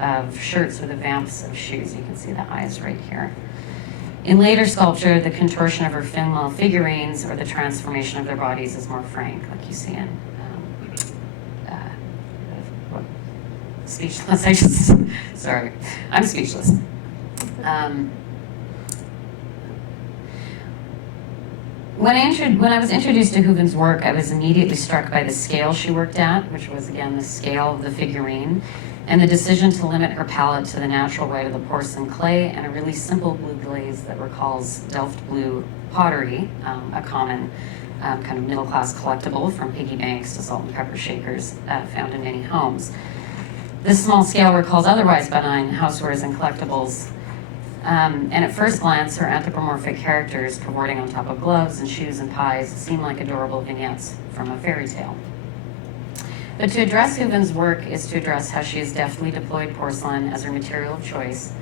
of shirts with the vamps of shoes. You can see the eyes right here. In later sculpture, the contortion of her female figurines or the transformation of their bodies is more frank, like you see in speechless. Sorry, I'm speechless. When I was introduced to Hooven's work, I was immediately struck by the scale she worked at, which was, again, the scale of the figurine, and the decision to limit her palette to the natural white of the porcelain clay and a really simple blue glaze that recalls Delft blue pottery, a common kind of middle-class collectible from piggy banks to salt and pepper shakers found in many homes. This small scale recalls otherwise benign housewares and collectibles, and at first glance, her anthropomorphic characters cavorting on top of gloves and shoes and pies seem like adorable vignettes from a fairy tale. But to address Hooven's work is to address how she has deftly deployed porcelain as her material of choice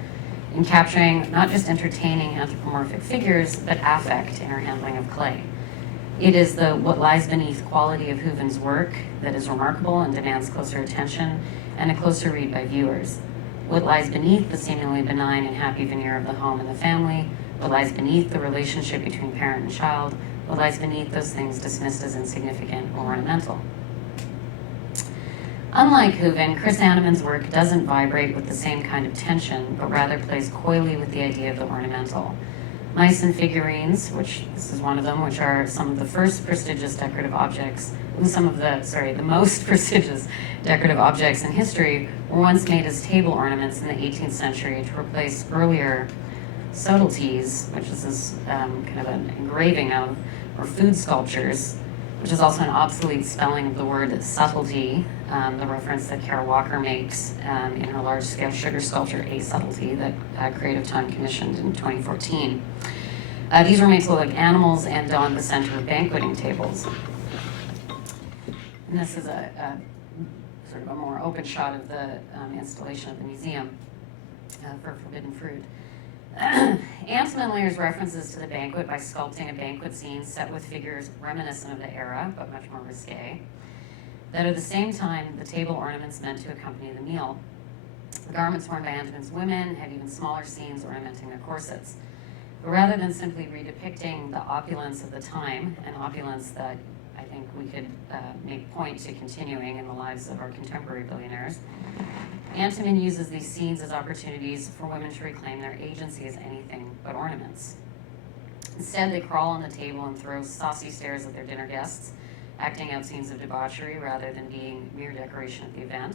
in capturing not just entertaining anthropomorphic figures, but affect in her handling of clay. It is the what lies beneath quality of Hooven's work that is remarkable and demands closer attention and a closer read by viewers. What lies beneath the seemingly benign and happy veneer of the home and the family, what lies beneath the relationship between parent and child, what lies beneath those things dismissed as insignificant or ornamental. Unlike Hooven, Chris Animan's work doesn't vibrate with the same kind of tension, but rather plays coyly with the idea of the ornamental. Mice and figurines, which this is one of them, which are some of the first prestigious decorative objects, the most prestigious decorative objects in history, were once made as table ornaments in the 18th century to replace earlier subtleties, which is this kind of an engraving of, or food sculptures, which is also an obsolete spelling of the word subtlety, the reference that Kara Walker makes in her large-scale sugar sculpture, A Subtlety, that Creative Time commissioned in 2014. These were made to look like animals and donned the center of banqueting tables. And this is a sort of a more open shot of the installation of the museum for Forbidden Fruit. Antman layers references to the banquet by sculpting a banquet scene set with figures reminiscent of the era, but much more risque, that at the same time the table ornaments meant to accompany the meal. The garments worn by Antman's women had even smaller scenes ornamenting their corsets. But rather than simply redepicting the opulence of the time, an opulence that I think we could make point to continuing in the lives of our contemporary billionaires, Antman uses these scenes as opportunities for women to reclaim their agency as anything but ornaments. Instead, they crawl on the table and throw saucy stares at their dinner guests, acting out scenes of debauchery rather than being mere decoration of the event,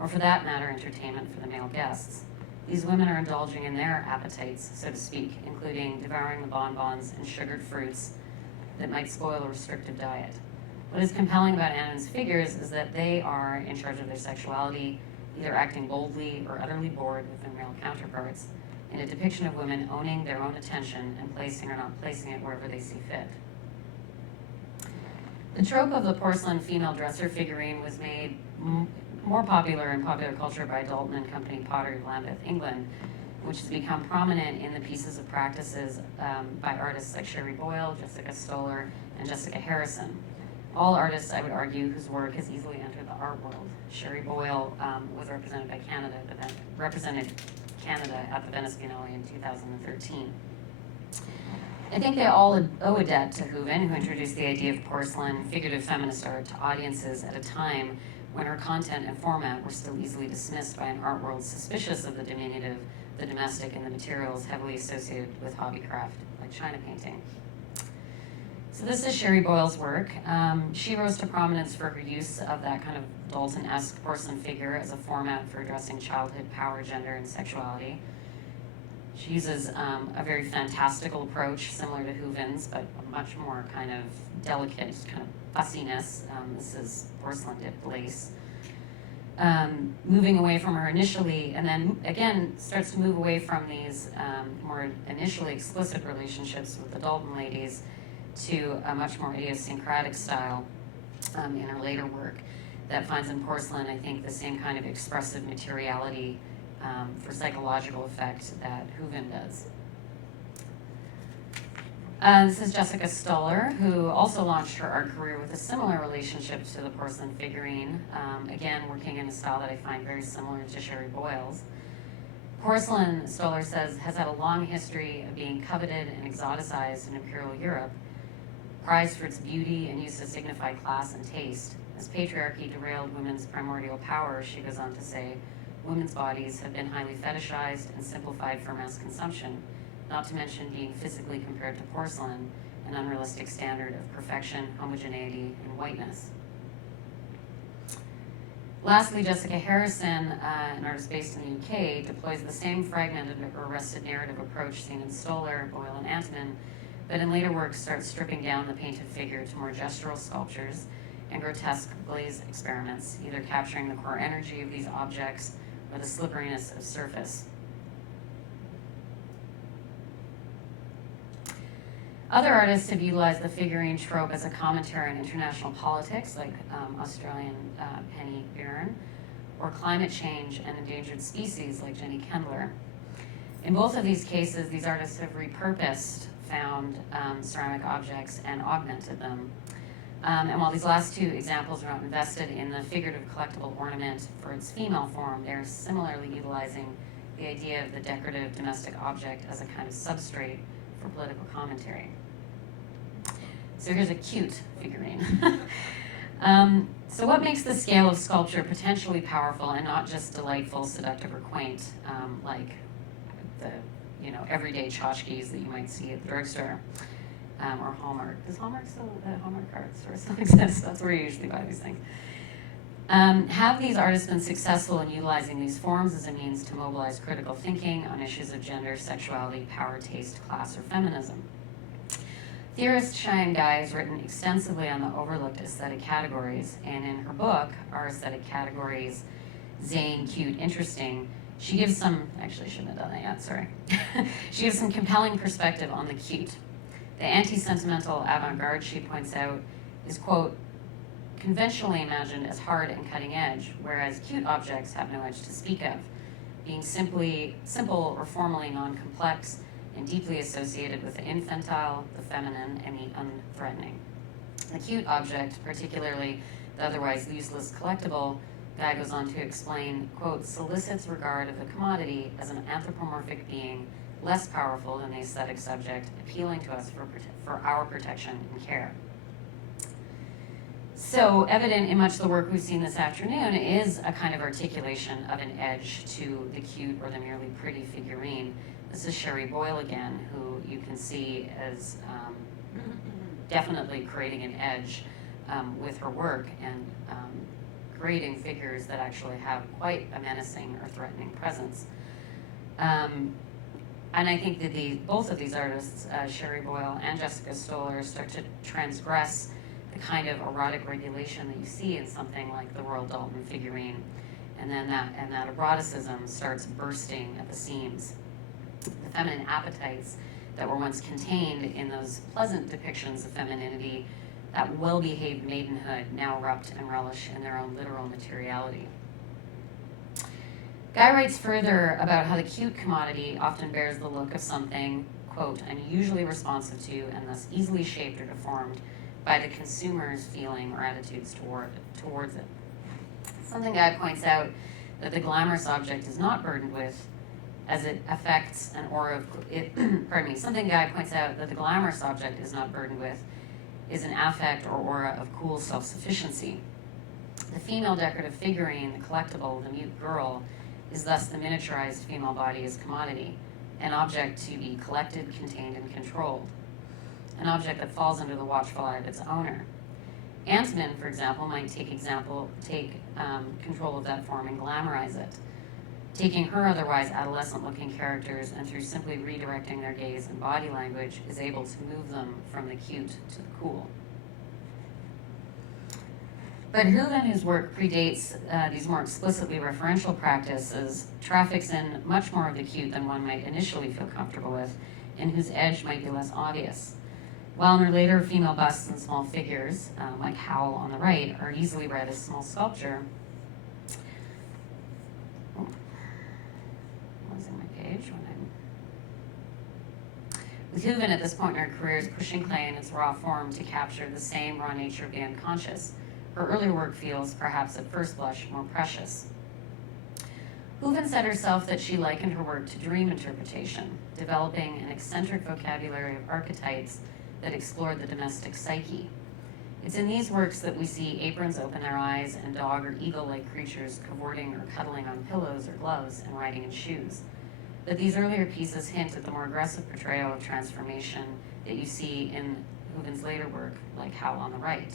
or for that matter, entertainment for the male guests. These women are indulging in their appetites, so to speak, including devouring the bonbons and sugared fruits that might spoil a restrictive diet. What is compelling about Annan's figures is that they are in charge of their sexuality, either acting boldly or utterly bored with their male counterparts, in a depiction of women owning their own attention and placing or not placing it wherever they see fit. The trope of the porcelain female dresser figurine was made more popular in popular culture by Dalton and Company Pottery of Lambeth, England, which has become prominent in the pieces of practices by artists like Sherry Boyle, Jessica Stoller, and Jessica Harrison. All artists, I would argue, whose work has easily entered the art world. Sherry Boyle was represented by Canada, represented Canada at the Venice Biennale in 2013. I think they all owe a debt to Hooven, who introduced the idea of porcelain figurative feminist art to audiences at a time when her content and format were still easily dismissed by an art world suspicious of the diminutive, the domestic, and the materials heavily associated with hobbycraft, like china painting. So this is Sherry Boyle's work. She rose to prominence for her use of that kind of Dalton-esque porcelain figure as a format for addressing childhood, power, gender, and sexuality. She uses a very fantastical approach, similar to Hooven's, but a much more kind of delicate kind of fussiness. This is porcelain dipped lace. Moving away from her initially, and then again starts to move away from these more initially explicit relationships with the Dalton ladies to a much more idiosyncratic style in her later work that finds in porcelain, I think, the same kind of expressive materiality for psychological effect that Hooven does. This is Jessica Stoller, who also launched her art career with a similar relationship to the porcelain figurine, again working in a style that I find very similar to Sherry Boyle's. Porcelain, Stoller says, has had a long history of being coveted and exoticized in Imperial Europe, prized for its beauty and used to signify class and taste. As patriarchy derailed women's primordial power, she goes on to say, women's bodies have been highly fetishized and simplified for mass consumption, not to mention being physically compared to porcelain, an unrealistic standard of perfection, homogeneity, and whiteness. Lastly, Jessica Harrison, an artist based in the UK, deploys the same fragmented or arrested narrative approach seen in Stoller, Boyle, and Antman, but in later works starts stripping down the painted figure to more gestural sculptures and grotesque glaze experiments, either capturing the core energy of these objects or the slipperiness of surface. Other artists have utilized the figurine trope as a commentary on international politics, like Australian Penny Byrne, or climate change and endangered species, like Jenny Kendler. In both of these cases, these artists have repurposed found ceramic objects and augmented them. And while these last two examples are not invested in the figurative collectible ornament for its female form, they're similarly utilizing the idea of the decorative domestic object as a kind of substrate for political commentary. So here's a cute figurine. So what makes the scale of sculpture potentially powerful and not just delightful, seductive, or quaint, like the everyday tchotchkes that you might see at the drugstore or Hallmark? Does Hallmark still, the Hallmark art store still exist? That's where you usually buy these things. Have these artists been successful in utilizing these forms as a means to mobilize critical thinking on issues of gender, sexuality, power, taste, class, or feminism? Theorist Cheyenne Guy has written extensively on the overlooked aesthetic categories, and in her book, Our Aesthetic Categories, Zane, Cute, Interesting, she gives some, actually I shouldn't have done that yet, sorry. She gives some compelling perspective on the cute. The anti-sentimental avant-garde, she points out, is, quote, conventionally imagined as hard and cutting edge, whereas cute objects have no edge to speak of, being simply simple or formally non-complex and deeply associated with the infantile, the feminine, and the unthreatening. The cute object, particularly the otherwise useless collectible, Guy goes on to explain, quote, solicits regard of the commodity as an anthropomorphic being less powerful than the aesthetic subject, appealing to us for our protection and care. So evident in much of the work we've seen this afternoon is a kind of articulation of an edge to the cute or the merely pretty figurine. This is Sherry Boyle again, who you can see as definitely creating an edge with her work and creating figures that actually have quite a menacing or threatening presence. And I think that both of these artists, Sherry Boyle and Jessica Stoller, start to transgress the kind of erotic regulation that you see in something like the Royal Dalton figurine, and then that eroticism starts bursting at the seams. The feminine appetites that were once contained in those pleasant depictions of femininity, that well-behaved maidenhood, now erupt and relish in their own literal materiality. Guy writes further about how the cute commodity often bears the look of something, quote, unusually responsive to and thus easily shaped or deformed by the consumer's feeling or attitudes towards it. Something Guy points out that the glamorous object is not burdened with as it affects an aura of, something Guy points out that the glamorous object is not burdened with is an affect or aura of cool self-sufficiency. The female decorative figurine, the collectible, the mute girl, is thus the miniaturized female body as commodity, an object to be collected, contained, and controlled, an object that falls under the watchful eye of its owner. Antman, for example, might take control of that form and glamorize it, taking her otherwise adolescent-looking characters and through simply redirecting their gaze and body language is able to move them from the cute to the cool. But who then, whose work predates these more explicitly referential practices, traffics in much more of the cute than one might initially feel comfortable with, and whose edge might be less obvious? While in her later female busts and small figures, like Howl on the right, are easily read as small sculpture, with Hooven at this point in her career is pushing clay in its raw form to capture the same raw nature of the unconscious. Her earlier work feels, perhaps at first blush, more precious. Hooven said herself that she likened her work to dream interpretation, developing an eccentric vocabulary of archetypes that explored the domestic psyche. It's in these works that we see aprons open their eyes and dog or eagle-like creatures cavorting or cuddling on pillows or gloves and riding in shoes. But these earlier pieces hint at the more aggressive portrayal of transformation that you see in Hooven's later work, like Howl on the Right.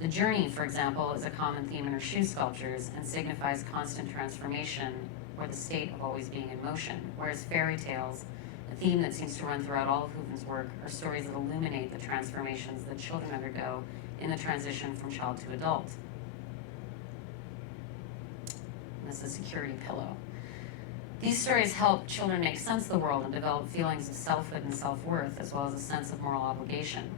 The journey, for example, is a common theme in her shoe sculptures and signifies constant transformation or the state of always being in motion, whereas fairy tales, a theme that seems to run throughout all of Hooven's work, are stories that illuminate the transformations that children undergo in the transition from child to adult. And this is Security Pillow. These stories help children make sense of the world and develop feelings of selfhood and self-worth, as well as a sense of moral obligation.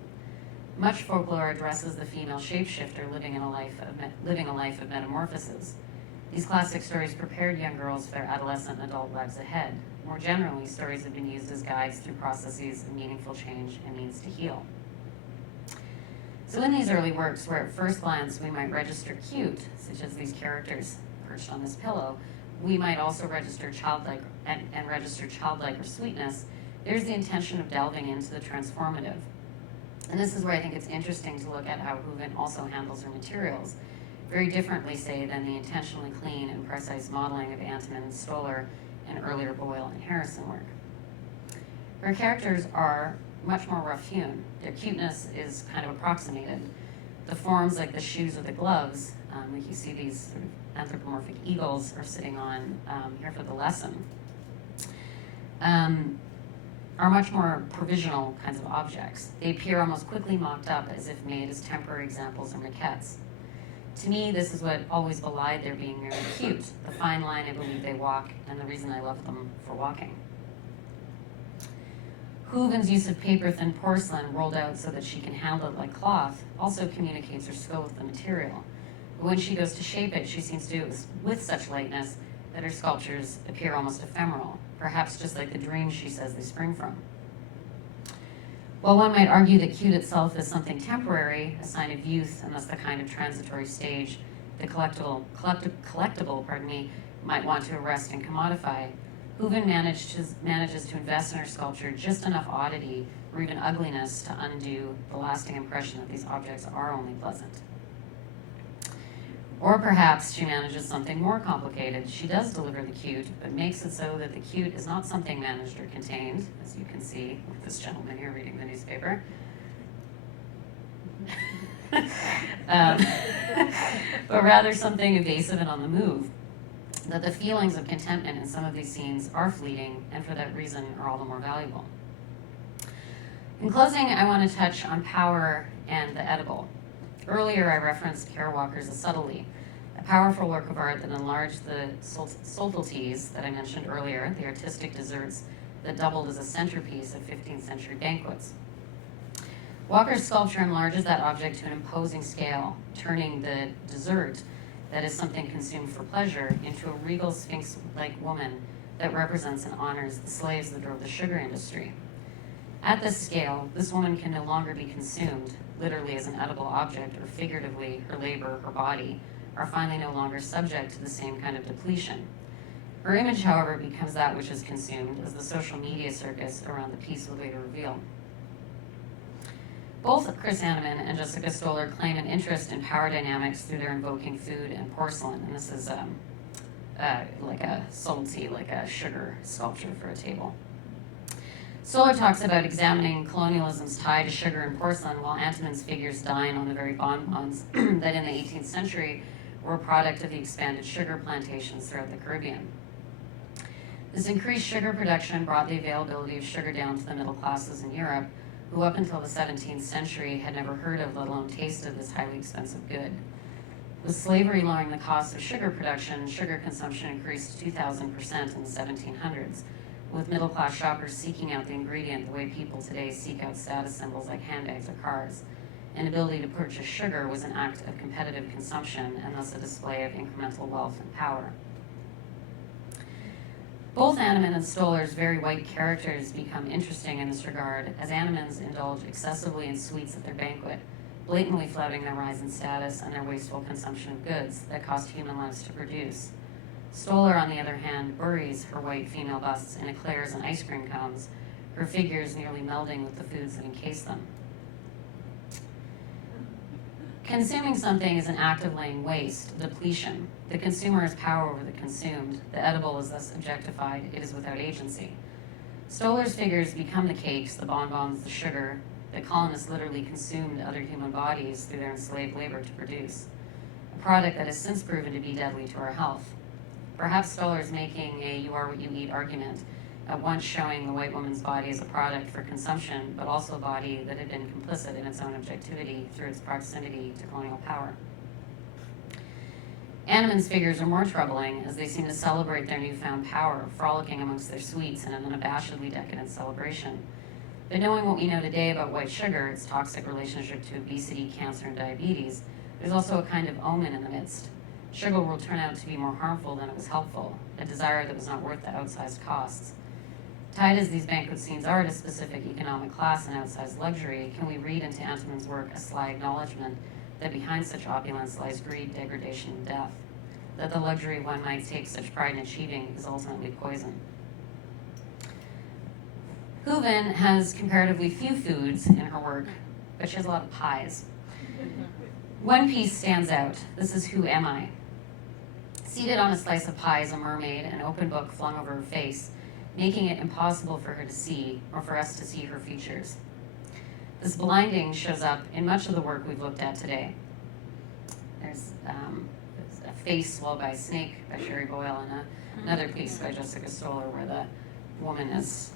Much folklore addresses the female shapeshifter living a life of metamorphoses. These classic stories prepared young girls for their adolescent and adult lives ahead. More generally, stories have been used as guides through processes of meaningful change and means to heal. So in these early works, where at first glance we might register cute, such as these characters perched on this pillow, we might also register childlike or sweetness, there's the intention of delving into the transformative. And this is where I think it's interesting to look at how Hooven also handles her materials, very differently, say, than the intentionally clean and precise modeling of Antonin Stoller and earlier Boyle and Harrison work. Her characters are much more rough-hewn. Their cuteness is kind of approximated. The forms, like the shoes or the gloves, like you see these sort of anthropomorphic eagles are sitting on here for the lesson, are much more provisional kinds of objects. They appear almost quickly mocked up as if made as temporary examples or maquettes. To me, this is what always belied their being merely cute, the fine line I believe they walk, and the reason I love them for walking. Hooven's use of paper-thin porcelain rolled out so that she can handle it like cloth also communicates her skill with the material. But when she goes to shape it, she seems to do it with such lightness that her sculptures appear almost ephemeral, perhaps just like the dreams she says they spring from. While one might argue that cute itself is something temporary, a sign of youth, and thus the kind of transitory stage the collectible might want to arrest and commodify, Hooven manages to invest in her sculpture just enough oddity or even ugliness to undo the lasting impression that these objects are only pleasant. Or perhaps she manages something more complicated. She does deliver the cute, but makes it so that the cute is not something managed or contained, as you can see with this gentleman here reading the newspaper. But rather something evasive and on the move. That the feelings of contentment in some of these scenes are fleeting, and for that reason are all the more valuable. In closing, I want to touch on power and the edible. Earlier, I referenced Kara Walker's A Subtlety, a powerful work of art that enlarged the subtleties that I mentioned earlier, the artistic desserts that doubled as a centerpiece of 15th century banquets. Walker's sculpture enlarges that object to an imposing scale, turning the dessert, that is something consumed for pleasure, into a regal sphinx-like woman that represents and honors the slaves that drove the sugar industry. At this scale, this woman can no longer be consumed, literally as an edible object, or figuratively, her labor, her body, are finally no longer subject to the same kind of depletion. Her image, however, becomes that which is consumed, as the social media circus around the piece will later reveal. Both Chris Anneman and Jessica Stoller claim an interest in power dynamics through their invoking food and porcelain, and this is like a subtlety, like a sugar sculpture for a table. Stoller talks about examining colonialism's tie to sugar and porcelain, while Antonin's figures dine on the very bonbons that in the 18th century were a product of the expanded sugar plantations throughout the Caribbean. This increased sugar production brought the availability of sugar down to the middle classes in Europe, who up until the 17th century had never heard of, let alone tasted, this highly expensive good. With slavery lowering the cost of sugar production, sugar consumption increased 2,000% in the 1700s, with middle-class shoppers seeking out the ingredient the way people today seek out status symbols like handbags or cars. An ability to purchase sugar was an act of competitive consumption and thus a display of incremental wealth and power. Both Anneman and Stoller's very white characters become interesting in this regard, as Anneman's indulge excessively in sweets at their banquet, blatantly flouting their rise in status and their wasteful consumption of goods that cost human lives to produce. Stoller, on the other hand, buries her white female busts in eclairs and ice cream cones, her figures nearly melding with the foods that encase them. Consuming something is an act of laying waste, depletion. The consumer has power over the consumed. The edible is thus objectified. It is without agency. Stoller's figures become the cakes, the bonbons, the sugar that colonists literally consumed other human bodies through their enslaved labor to produce, a product that has since proven to be deadly to our health. Perhaps Stoller's making a you are what you eat argument, at once showing the white woman's body as a product for consumption, but also a body that had been complicit in its own objectivity through its proximity to colonial power. Anneman's figures are more troubling, as they seem to celebrate their newfound power, frolicking amongst their sweets in an unabashedly decadent celebration. But knowing what we know today about white sugar, its toxic relationship to obesity, cancer, and diabetes, there's also a kind of omen in the midst. Sugar will turn out to be more harmful than it was helpful, a desire that was not worth the outsized costs. Tied as these banquet scenes are to specific economic class and outsized luxury, can we read into Anneman's work a sly acknowledgement that behind such opulence lies greed, degradation, and death, that the luxury one might take such pride in achieving is ultimately poison. Hooven has comparatively few foods in her work, but she has a lot of pies. One piece stands out. This is Who Am I? Seated on a slice of pie is a mermaid, an open book flung over her face, making it impossible for her to see, or for us to see her features. This blinding shows up in much of the work we've looked at today. There's A Face Swallowed by a Snake by Sherry Boyle, and another piece by Jessica Stoller where the woman is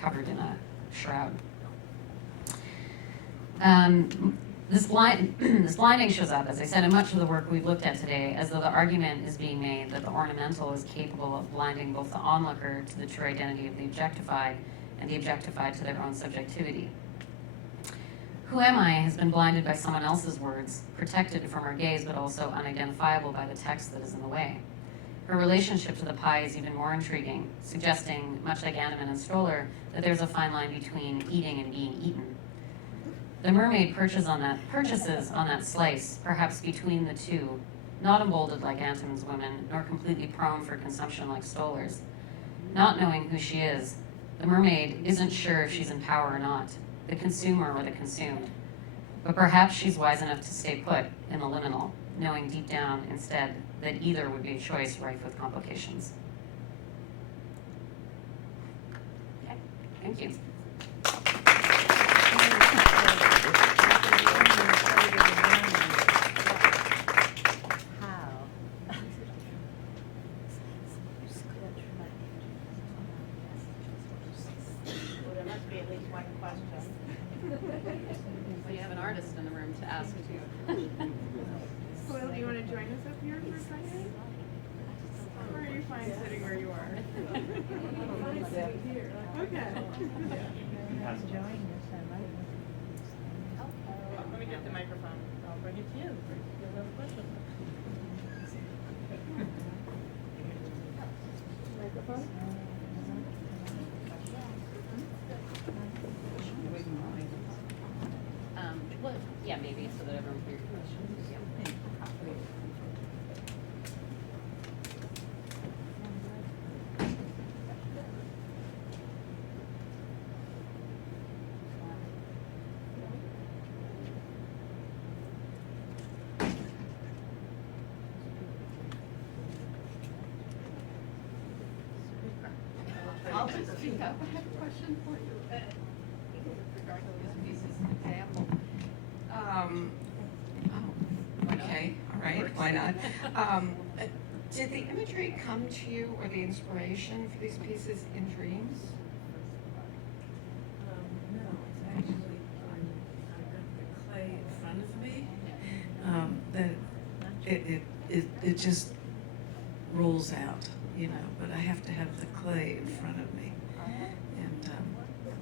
covered in a shroud. This blinding shows up, as I said, in much of the work we've looked at today, as though the argument is being made that the ornamental is capable of blinding both the onlooker to the true identity of the objectified and the objectified to their own subjectivity. Who Am I has been blinded by someone else's words, protected from her gaze, but also unidentifiable by the text that is in the way. Her relationship to the pie is even more intriguing, suggesting, much like Anneman and Stoller, that there's a fine line between eating and being eaten. The mermaid perches on that slice, perhaps between the two, not emboldened like Anneman's women, nor completely prone for consumption like Stoller's. Not knowing who she is, the mermaid isn't sure if she's in power or not, the consumer or the consumed. But perhaps she's wise enough to stay put in the liminal, knowing deep down instead that either would be a choice rife with complications. Okay, thank you. Well, you have an artist in the room to ask to. Well, do you want to join us up here for a second? Or are you fine sitting where you are? Okay. Let me get the microphone. I'll bring it to you. You'll have a question. Microphone? Well, yeah, maybe, so that everyone can hear your questions. Yeah. I'll just speak up. I have a question for you. With regard to this piece as an example. Okay, all right, why not? Did the imagery come to you, or the inspiration for these pieces, in dreams? No, it's actually, I've got the clay in front of me, that it just rolls out, but I have to have the clay in front of me, and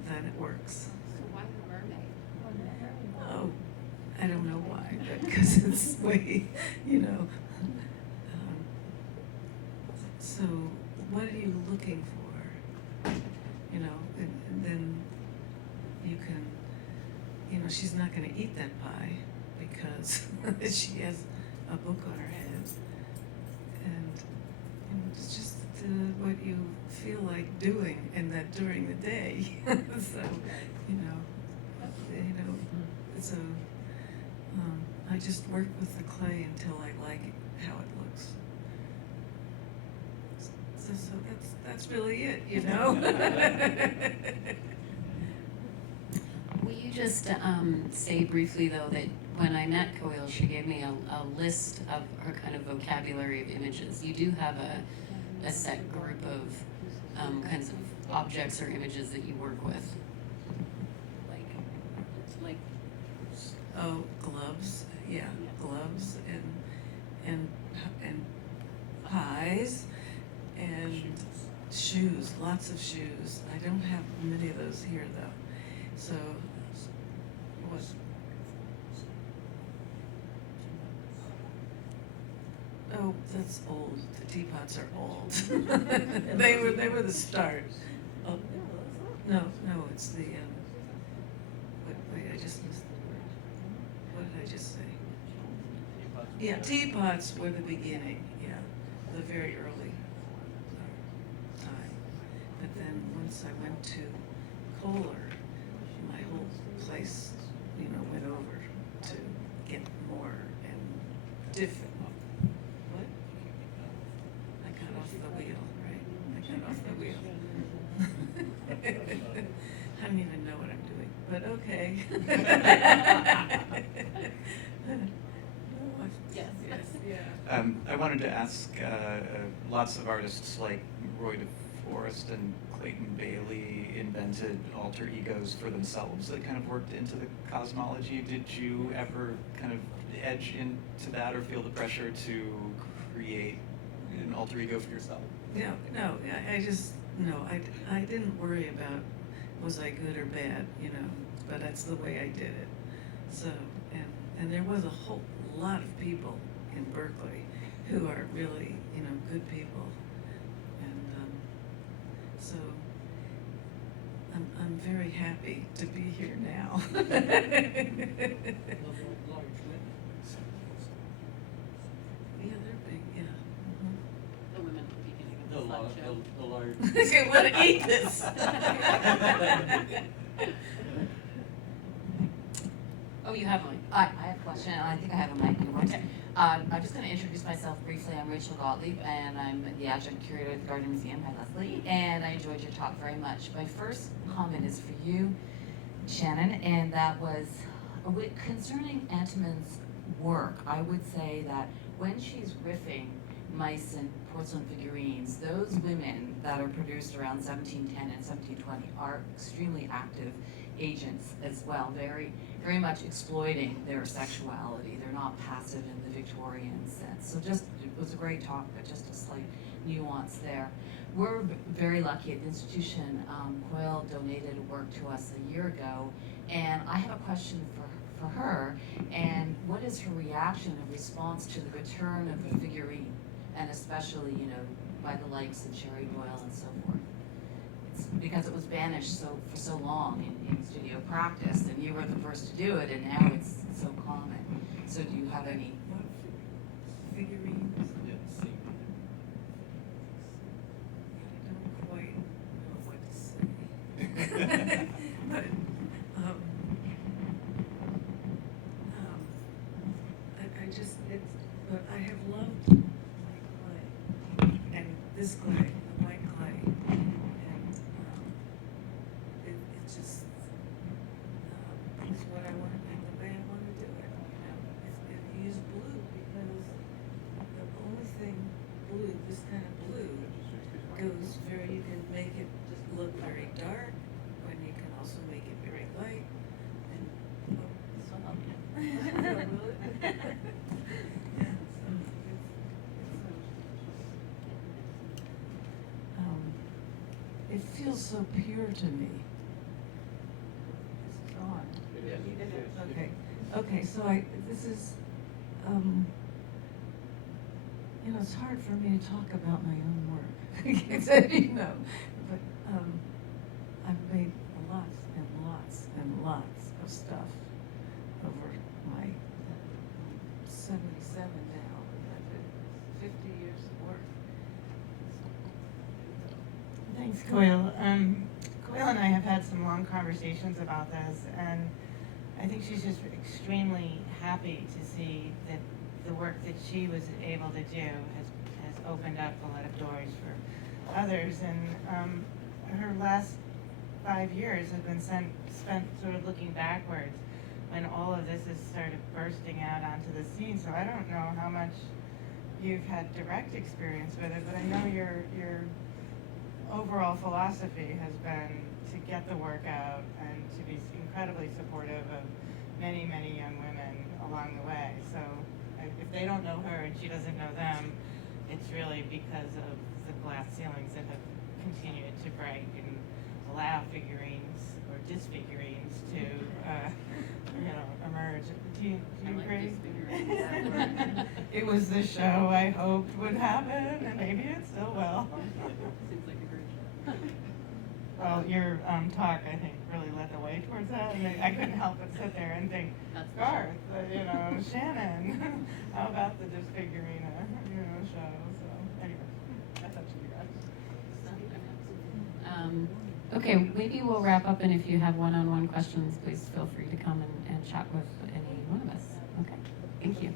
then it works. So why the mermaid? Oh, I don't know why, but because it's way, so what are you looking for? You know, and then you can, you know, she's not gonna eat that pie because she has a book on her head. And it's just what you feel like doing and that during the day. So, so I just work with the clay until I like how it looks. So that's really it, you know? Will you just say briefly, though, that when I met Coil, she gave me a list of her kind of vocabulary of images. You do have a set group of kinds of objects or images that you work with. Like Oh, gloves, yeah, gloves and pies and shoes, lots of shoes. I don't have many of those here though. So, what? Oh, that's old. The teapots are old. They were the start. Oh, no, it's the, wait, I just missed the word. What did I just say? Yeah, teapots were the beginning, yeah, the very early time. But then once I went to Kohler, my whole place, went over to get more and different. What? I got off the wheel, right? I got off the wheel. I don't even know what I'm doing, but okay. Yes. Yeah. I wanted to ask, lots of artists like Roy DeForest and Clayton Bailey invented alter egos for themselves that kind of worked into the cosmology. Did you ever kind of edge into that or feel the pressure to create an alter ego for yourself? No, I didn't worry about was I good or bad, but that's the way I did it. So, and there was a whole lot of people in Berkeley who are really, good people. And so I'm very happy to be here now. The women at the beginning of the slideshow. The large. I want to eat this. Oh, you have one. I have a question, and I think I have a mic. Okay. I'm just going to introduce myself briefly. I'm Rachel Gottlieb, and I'm the adjunct curator at the Gardner Museum. Hi, Leslie. And I enjoyed your talk very much. My first comment is for you, Shannon, and that was concerning Antimon's work. I would say that when she's riffing mice and porcelain figurines, those women that are produced around 1710 and 1720 are extremely active agents as well, very, very much exploiting their sexuality. They're not passive in the Victorian sense. So it was a great talk, but just a slight nuance there. We're very lucky at the institution. Coyle donated work to us a year ago, and I have a question for her, and what is her reaction and response to the return of the figurine, and especially, by the likes of Sherry Boyle and so forth? Because it was banished for so long in studio practice, and you were the first to do it, and now it's so common. So do you have any? Figurines? I don't quite know what to say. But, but I have loved my clay, and this clay, the white clay, and it's just, it's what I want to do, the way I want to do it, If you use blue, because the only thing blue, this kind of blue, you can make it just look very dark, when you can also make it very light, and, This will help you. will it? It feels so pure to me. This is on. Yes. Okay, so this is, it's hard for me to talk about my own work. you know, but, I've made lots and lots and lots of stuff over my 77 now, and 50 years of work. Thanks, Coyle. Coyle and I have had some long conversations about this, and I think she's just extremely happy to see that the work that she was able to do has opened up a lot of doors for others. And her last 5 years have been spent sort of looking backwards when all of this is sort of bursting out onto the scene. So I don't know how much you've had direct experience with it, but I know your overall philosophy has been to get the work out and to be incredibly supportive of many, many young women along the way. So if they don't know her and she doesn't know them, it's really because of the glass ceilings that have continued to break and allow figurines or disfigurines to emerge. Do you I like agree? disfigurines. It was the show I hoped would happen, and maybe it still will. Seems like a great show. Well, your talk, I think, really led the way towards that, and I couldn't help but sit there and think, That's the Garth, Shannon, how about the disfigurine, show? So anyway, that's up to you guys. Okay, maybe we'll wrap up, and if you have one-on-one questions, please feel free to come and chat with any one of us. Okay, thank you.